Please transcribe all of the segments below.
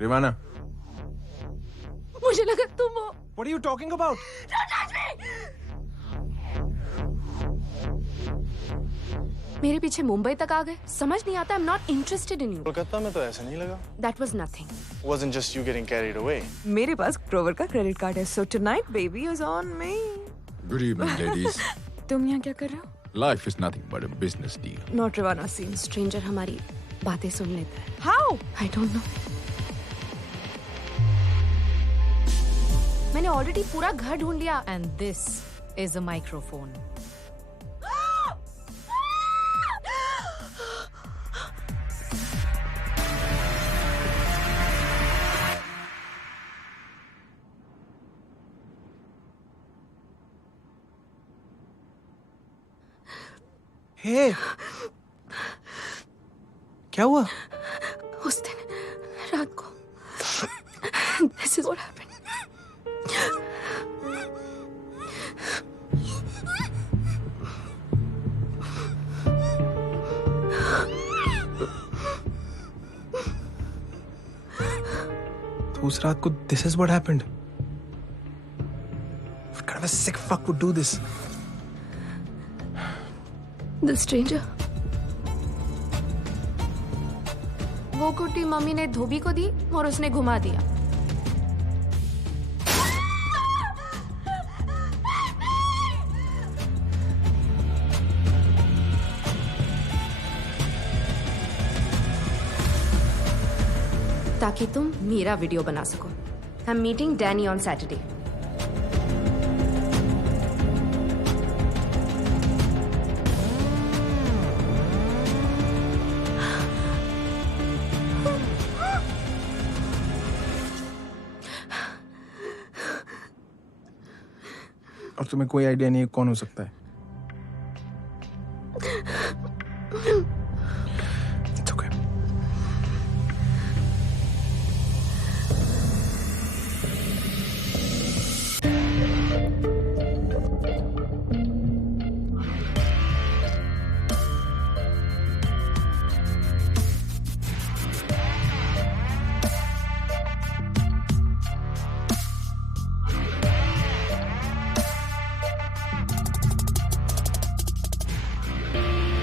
रिवाना, मुझे लगा तुम हो। what are you talking about? Don't touch me! मेरे पीछे मुंबई तक आ गए। समझ नहीं आता। I'm not interested in you. Kolkata में तो ऐसा नहीं लगा। That was nothing. Wasn't just you getting carried away. मेरे पास क्रोवर का क्रेडिट कार्ड है, so tonight baby is on me. Good evening, ladies. तुम यहाँ क्या कर रहे हो? Life is nothing but a business deal. Not Ravana scene. Stranger हमारी बातें सुन लेता है। How? I don't know. मैंने ऑलरेडी पूरा घर ढूंढ लिया। And this is a microphone. Hey, क्या हुआ? उस दिन रात को This is what happened. तो उस रात को this is what happened. What kind of a sick fuck would do this? The stranger. वो कुर्ती मम्मी ने धोबी को दी और उसने घुमा दिया। ताकि तुम मेरा वीडियो बना सको। I'm meeting Danny on Saturday. और तुम्हें कोई आइडिया नहीं है कौन हो सकता है? It's okay.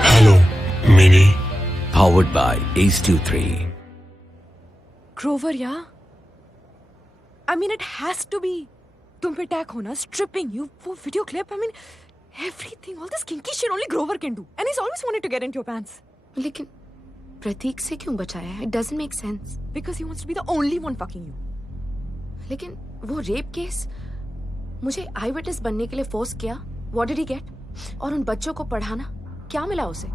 Hello, Mini. Powered by Ace 23. Grover, yeah? I mean, it has to be. तुम पे टैग होना, stripping you, वो video clip, I mean, everything, all this kinky shit only Grover can do. And he's always wanted to get into your pants. लेकिन प्रतीक से क्यों बचाया है? It doesn't make sense. Because he wants to be the only one fucking you. लेकिन वो rape case मुझे आई witness बनने के लिए फोर्स किया। What did he get? और उन बच्चों को पढ़ाना क्या मिला उसे?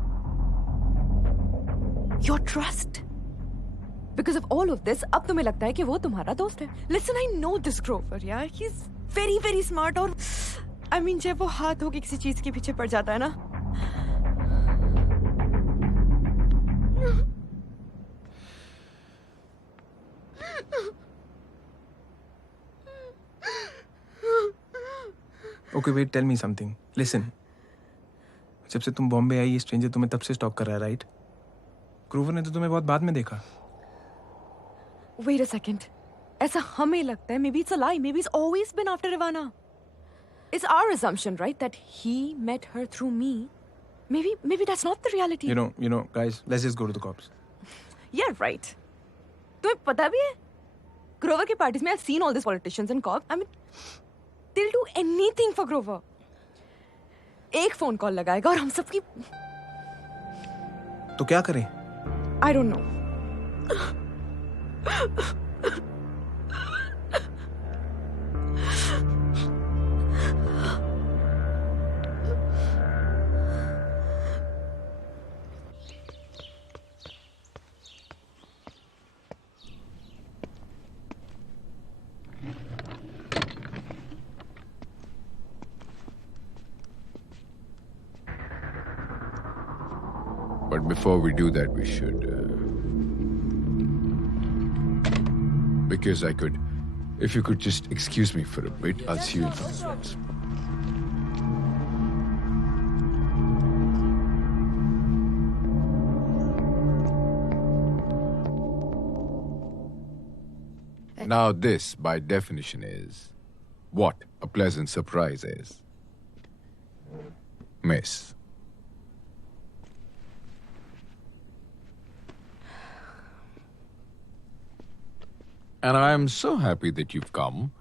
Your trust. Because of all of this, अब तुम्हें लगता है कि वो तुम्हारा दोस्त है. Listen, I know this Grover, yeah? He's very, very smart और I mean, जब वो हाथ होके किसी चीज के पीछे पड़ जाता है ना, Okay, wait, tell me something. Listen. जब से तुम बॉम्बे आई, ये स्ट्रेंजर तुम्हें तब से स्टॉक कर रहा है, राइट? क्रूवर ने तो तुम्हें बहुत बाद में देखा। wait a second. ऐसा हमें लगता है, maybe it's a lie, maybe it's always been after Ivana. It's our assumption, right, that he met her through me. Maybe that's not the reality. You know, guys, let's just go to the cops. Yeah, right. तुम्हें पता भी है? Grover की parties में I've seen all these politicians and cops. I mean, they'll do anything for Grover. एक phone call लगाएगा और हम सबकी तो क्या करें? I don't know. But before we do that, we should... because I could... If you could just excuse me for a bit, I'll see you in 5 minutes. Now this, by definition, is what a pleasant surprise is. Miss. And I am so happy that you've come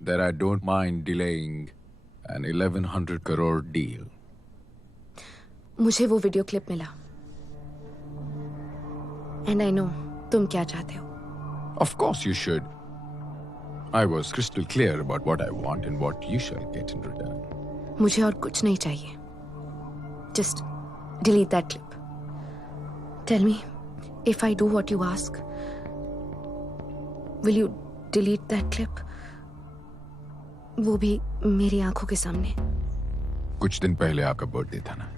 that I don't mind delaying an 1100 crore deal. मुझे वो video clip मिला and I know तुम क्या चाहते हो. Of course you should. I was crystal clear about what I want and what you shall get in return. मुझे और कुछ नहीं चाहिए. Just delete that clip. Tell me, if I do what you ask, will you delete that clip? वो भी मेरी आंखों के सामने. कुछ दिन पहले आपका बर्थडे था ना.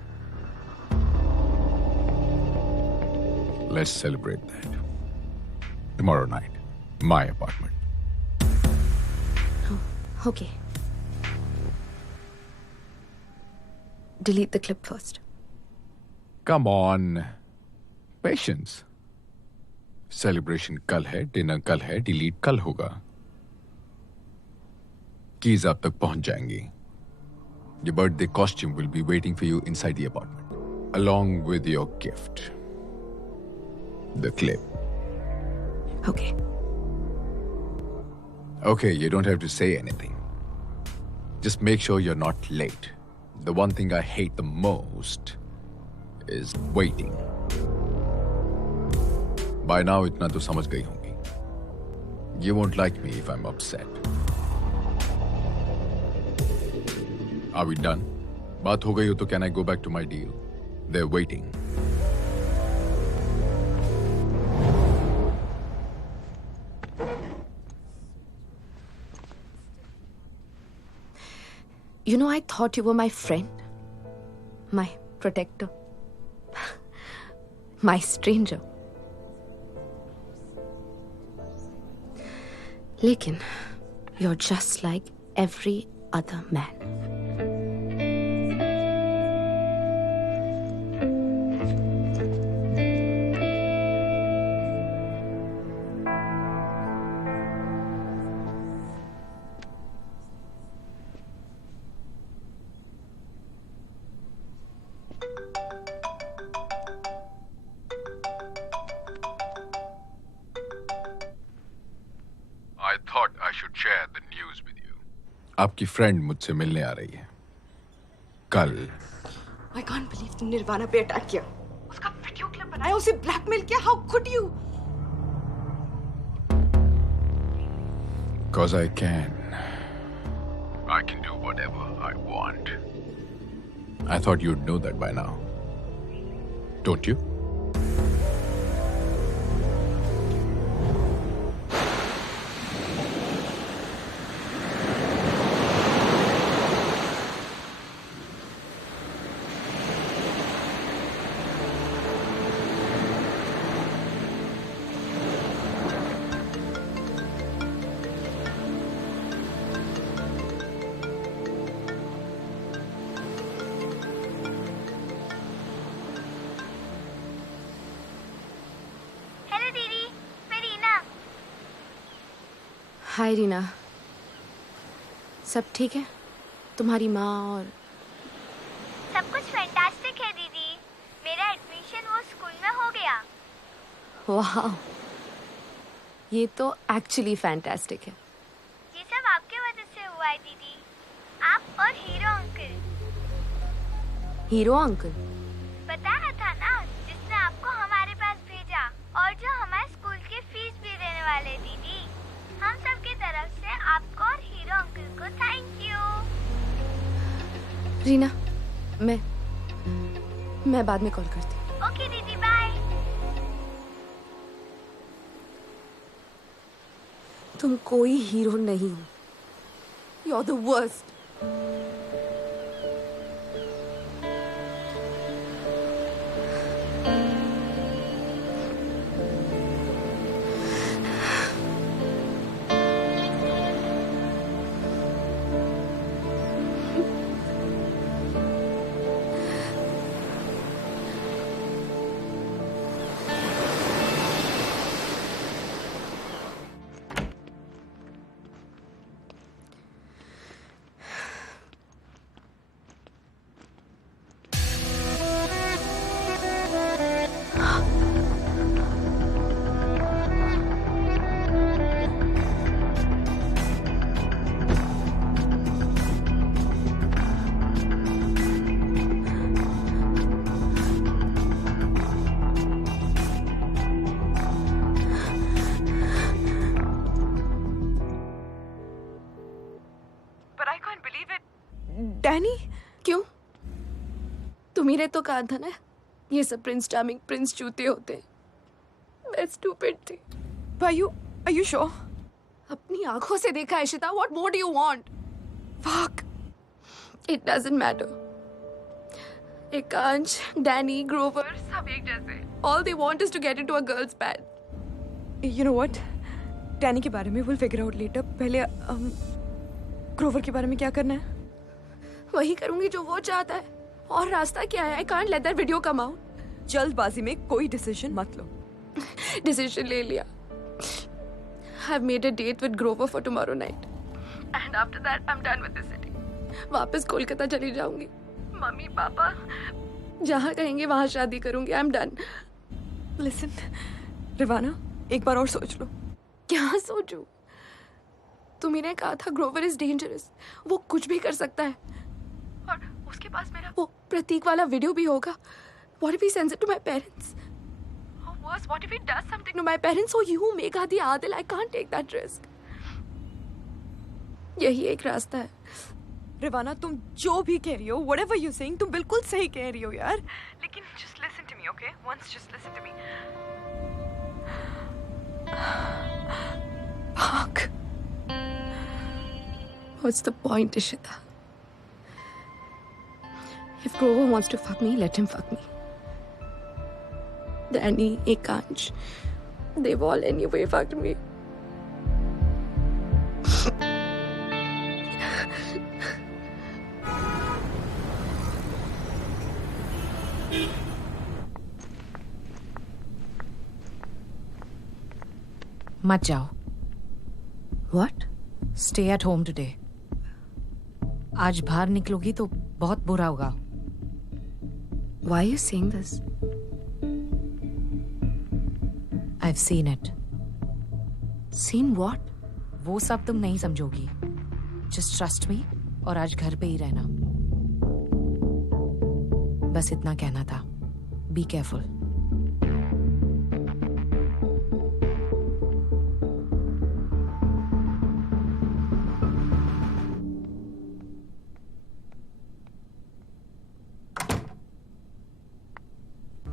Let's celebrate that. Tomorrow night, my apartment. Oh, okay. Delete the clip first. Come on. Patience. Celebration कल है, dinner कल है, delete कल होगा. Keys आप तक पहुंच जाएंगी. Your birthday costume will be waiting for you inside the apartment, along with your gift. The clip. Okay. Okay, you don't have to say anything. Just make sure you're not late. The one thing I hate the most is waiting. By now, itna to samajh gayi hongi. You won't like me if I'm upset. Are we done? Baat ho gayi ho to can I go back to my deal? They're waiting. You know, I thought you were my friend, my protector, my stranger. Lekin, you're just like every other man. I thought I should share the news with you. आपकी friend मुझसे मिलने आ रही है कल. I can't believe तुमने निर्वाणा पे attack किया. उसका वीडियो क्लिप बनाया, उसे ब्लैकमेल किया. How could you? Because I can. I can do whatever I want. I thought you'd know that by now. Don't you? हाय रीना, सब ठीक है? तुम्हारी माँ और सब कुछ फैंटास्टिक है दीदी. मेरा एडमिशन वो स्कूल में हो गया. वाह, ये तो एक्चुअली फैंटास्टिक है. ये सब आपके वजह से हुआ है दीदी. आप और हीरो अंकल. Hero uncle? बताया था ना, जिसने आपको हमारे पास भेजा और जो हमारे स्कूल की फीस भी देने वाले. दीदी, हम सब की तरफ से आपको और हीरो अंकल को थैंक यू. रीना, मैं बाद में कॉल करती हूँ. ओके दीदी, बाय. तुम कोई हीरो नहीं हो. You're the worst. believe it. Danny? क्यों? तुम्ही तो कहा था ना ये सब प्रिंस चार्मिंग प्रिंस चूते होते हैं। मैं स्टूपिड थी। Are you sure? अपनी आंखों से देखा है Ishita. What more do you want? Fuck. It doesn't matter. Ekansh, Danny, Grover सब एक जैसे। All they want is to get into a girl's bed. You know what? Danny के बारे में we'll figure out later. पहले ग्रोवर के बारे में क्या करना है? वही करूंगी जो वो चाहता है। और रास्ता क्या है? I can't let that video come out. जल्दबाजी में कोई डिसीजन मत लो। Decision ले लिया। I've made a date with Grover for tomorrow night. And after that, I'm done with the city. वापस कोलकाता चली जाऊंगी। मम्मी पापा जहाँ कहेंगे वहाँ शादी करूंगी। I'm done. Listen, रिवाना, एक बार और सोच लो। क्या सोचूं? तुम्ही ने कहा था ग्रोवर इज डेंजरस। वो कुछ भी कर सकता है। और उसके पास मेरा वो प्रतीक वाला वीडियो भी होगा। What if he sends it to my parents? Or worse, what if he does something to my parents? So you, Meghadi, Adil, I can't take that risk. यही एक रास्ता है। रिवाना, तुम जो भी कह रही हो, whatever you're saying, तुम बिल्कुल सही कह रही हो यार। लेकिन just listen to me, okay? Once just listen to me. Fuck. What's the point, Ishita? If Grover wants to fuck me, let him fuck me. Danny, Ekansh, they've all anyway fucked me. मत जाओ। What? Stay at home today. आज बाहर निकलोगी तो बहुत बुरा होगा। Why are you saying this? I've seen it. Seen what? वो सब तुम नहीं समझोगी। Just trust me और आज घर पे ही रहना। बस इतना कहना था। Be careful.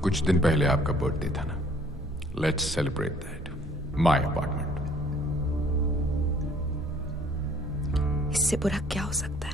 कुछ दिन पहले आपका बर्थडे था ना, let's celebrate that my apartment. इससे बुरा क्या हो सकता है?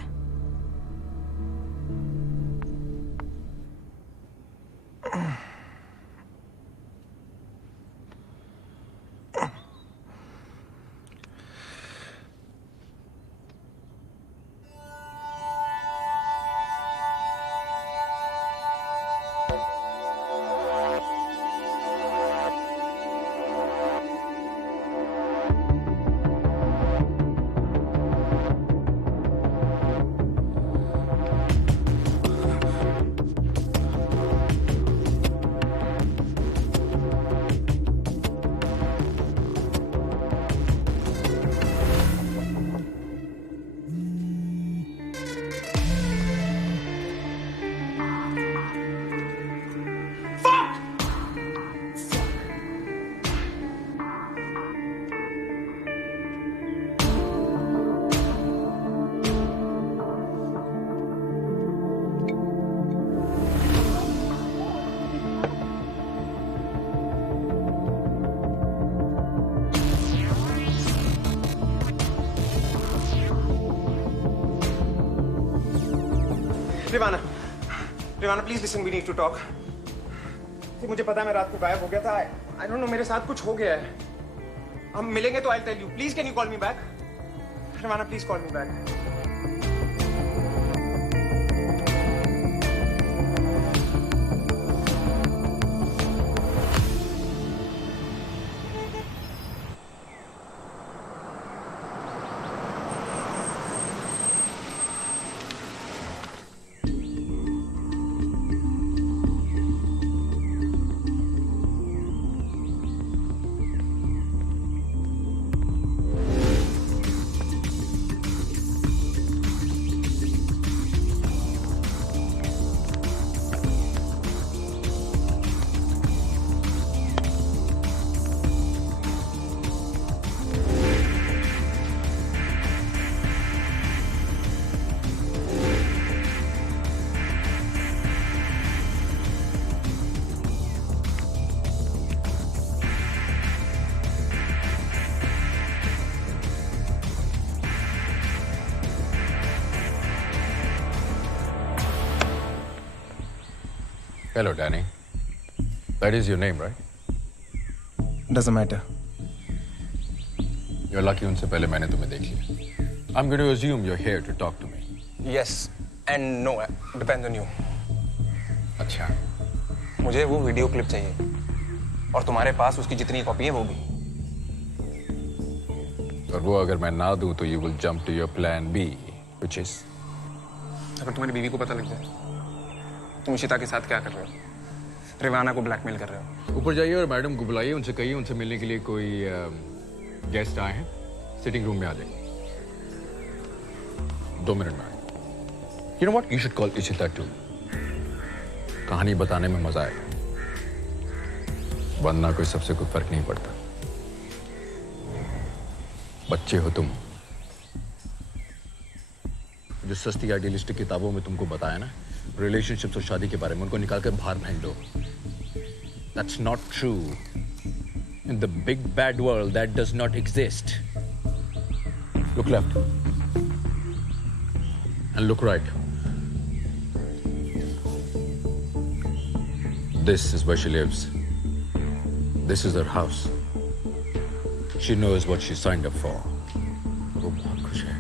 Rihanna please listen, we need to talk. मुझे पता है मैं रात को गायब हो गया था। आई डोंट नो, मेरे साथ कुछ हो गया है। हम मिलेंगे तो I tell you. Please can you call me back? Rihanna please call me back. Hello, Danny. That is your name, right? Doesn't matter. You're lucky उनसे पहले मैंने तुम्हें देख लिया. I'm going to assume you're here to talk to me. Yes and no. Depends on you. अच्छा. मुझे वो video clip चाहिए और तुम्हारे पास उसकी जितनी कॉपी है वो भी. और वो अगर मैं ना दूं तो you will jump to your plan B, which is अगर तुम्हारी बीवी को पता लग जाए तुम इशिता के साथ क्या कर रहे हो, रिवाना को ब्लैकमेल कर रहे हो. ऊपर जाइए और मैडम को बुलाइए, उनसे कहिए उनसे मिलने के लिए कोई गेस्ट आए हैं, सिटिंग रूम में आ जाइए. 2 मिनट में आए. You know what? You should call Ishita too. कहानी बताने में मजा आएगा. वरना कोई सबसे कोई फर्क नहीं पड़ता. बच्चे हो तुम. जो सस्ती आइडियलिस्टिक किताबों में तुमको बताया ना, रिलेशनशिप्स और शादी के बारे में, उनको निकाल कर बाहर फेंक दो. That's not true. In the big bad world, that does not exist. Look left. And look right. This is where she lives. This is her house. She knows what she signed up for. वो बहुत खुश है.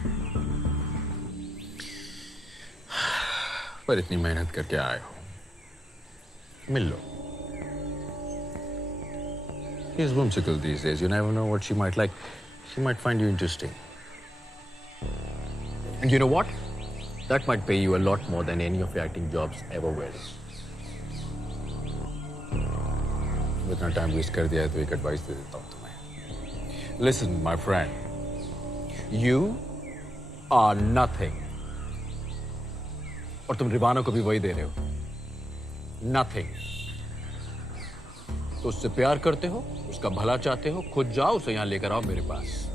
पर इतनी मेहनत करके आए हो, मिल लो. She's whimsical these days. You never know what she might like. She might find you interesting. And you know what? That might pay you a lot more than any of your acting jobs ever will. इतना time waste कर दिया है तो एक advice दे देता हूँ तुम्हें. Listen, my friend. You are nothing. और तुम रिवाना को भी वही दे रहे हो. Nothing. तो उससे प्यार करते हो, उसका भला चाहते हो, खुद जाओ उसे यहां लेकर आओ मेरे पास.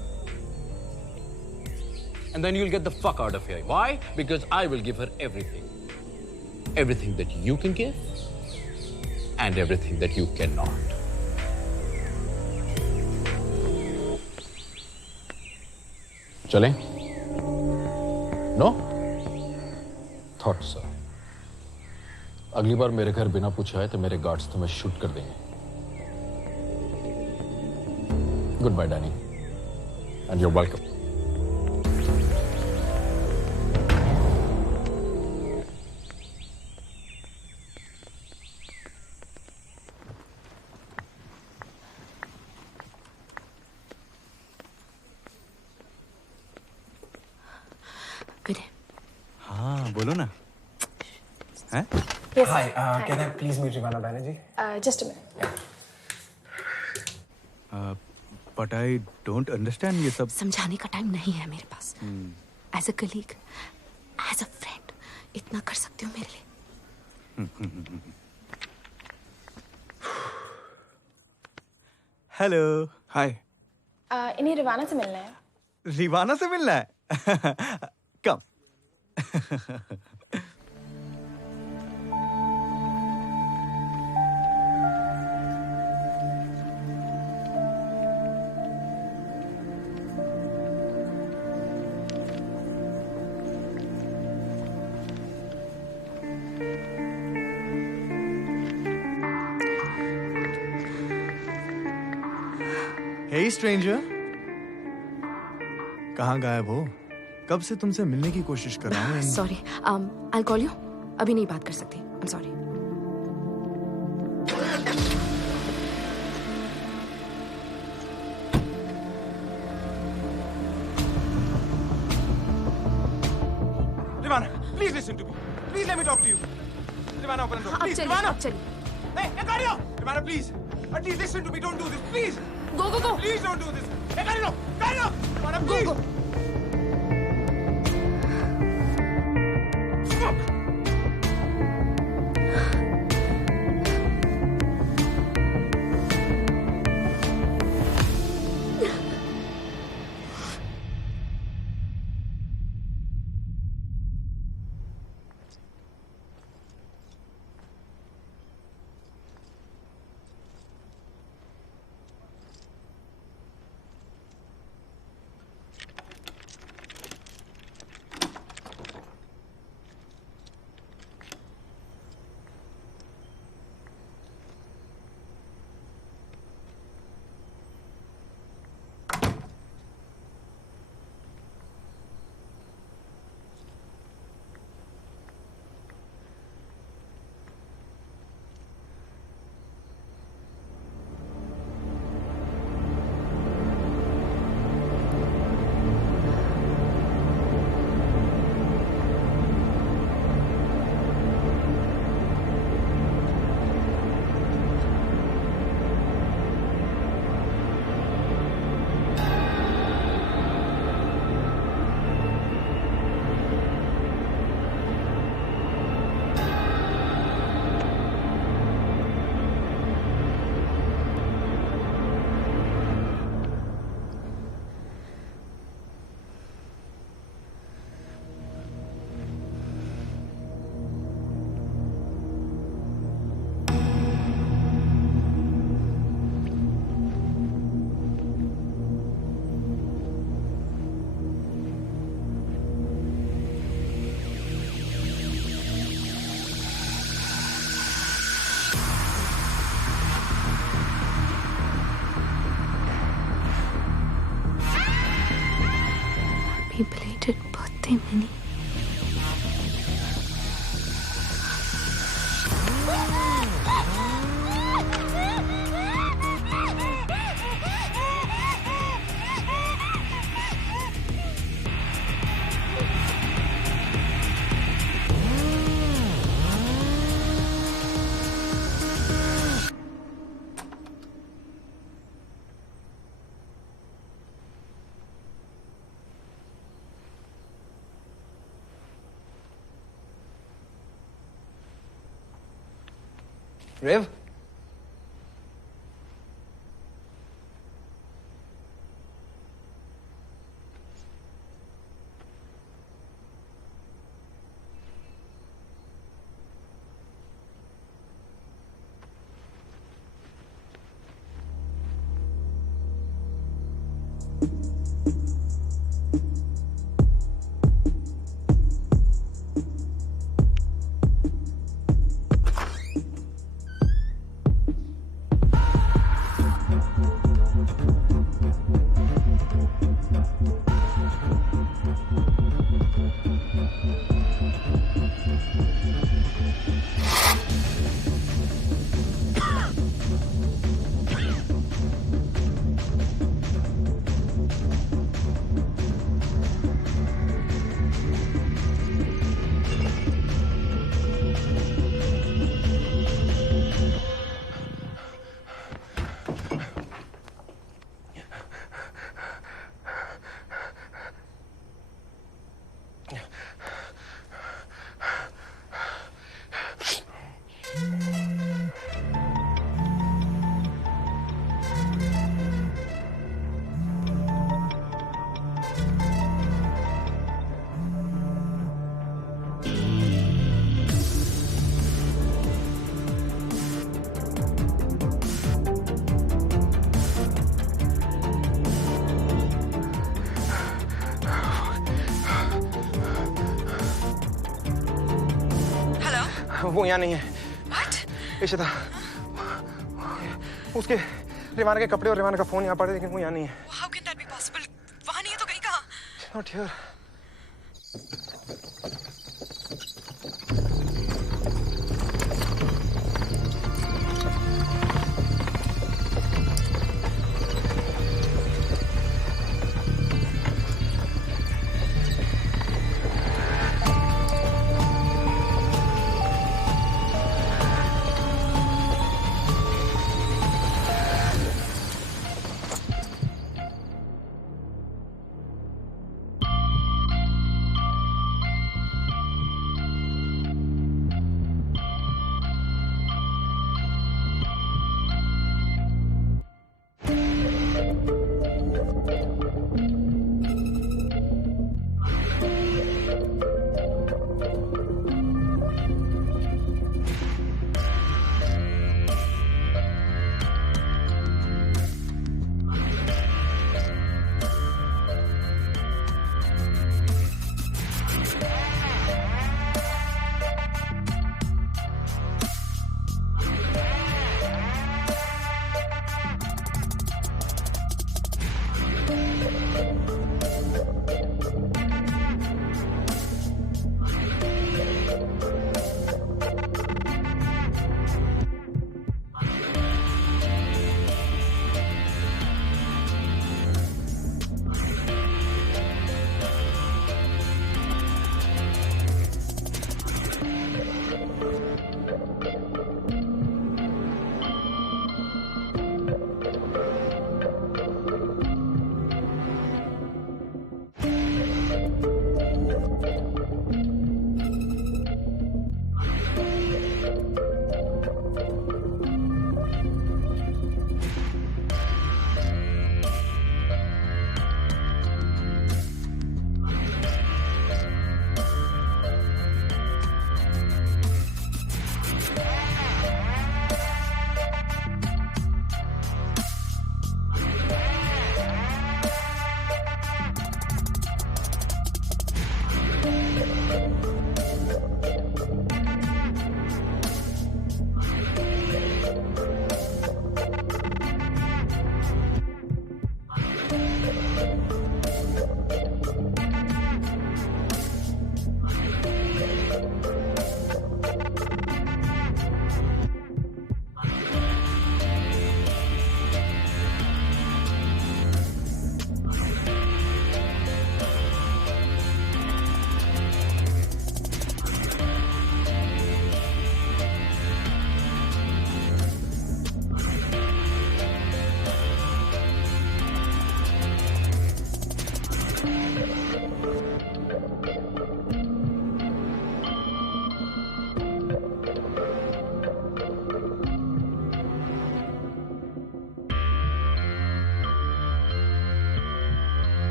And then you'll get the fuck out of here. Why? Because I will give her everything. Everything that you can give and everything that you cannot. चलें? No? Thought so. अगली बार मेरे घर बिना पूछे आए तो मेरे गार्ड्स तुम्हें शूट कर देंगे. Goodbye, Danny. And you're welcome. Good. हाँ बोलो ना. हैं? Yes. Hi. Can I please meet Rivana Banerjee? Just a minute. But I don't understand ये सब. समझाने का टाइम नहीं है मेरे पास. As a colleague, as a friend, इतना कर सकती हूँ मेरे लिए. हेलो. हाय. इन्हें रिवाना से मिलना है. रिवाना से मिलना है. कम. Hey stranger. कहाँ गायब हो? कब से तुमसे मिलने की कोशिश कर रहा हूँ. Sorry. I'll call you. अभी नहीं बात कर सकती. I'm sorry. Rivana, please listen to me. Please let me talk to you. Rivana, open the door. Please, Rivana. अब चलिए. Hey, Gario! Rivana, please. At least listen to me. Don't do this, please. Go, go, go. Please don't do this. Hey, Gario! Gario! Rivana, please. Go, go. Fuck! रेव, वो यहाँ नहीं है। What? Ishita, उसके रिवाना के कपड़े और रिवाना का फोन यहाँ पड़े, लेकिन वो यहाँ नहीं है। How can that be possible? वहाँ नहीं है तो कहीं कहाँ? She's not here.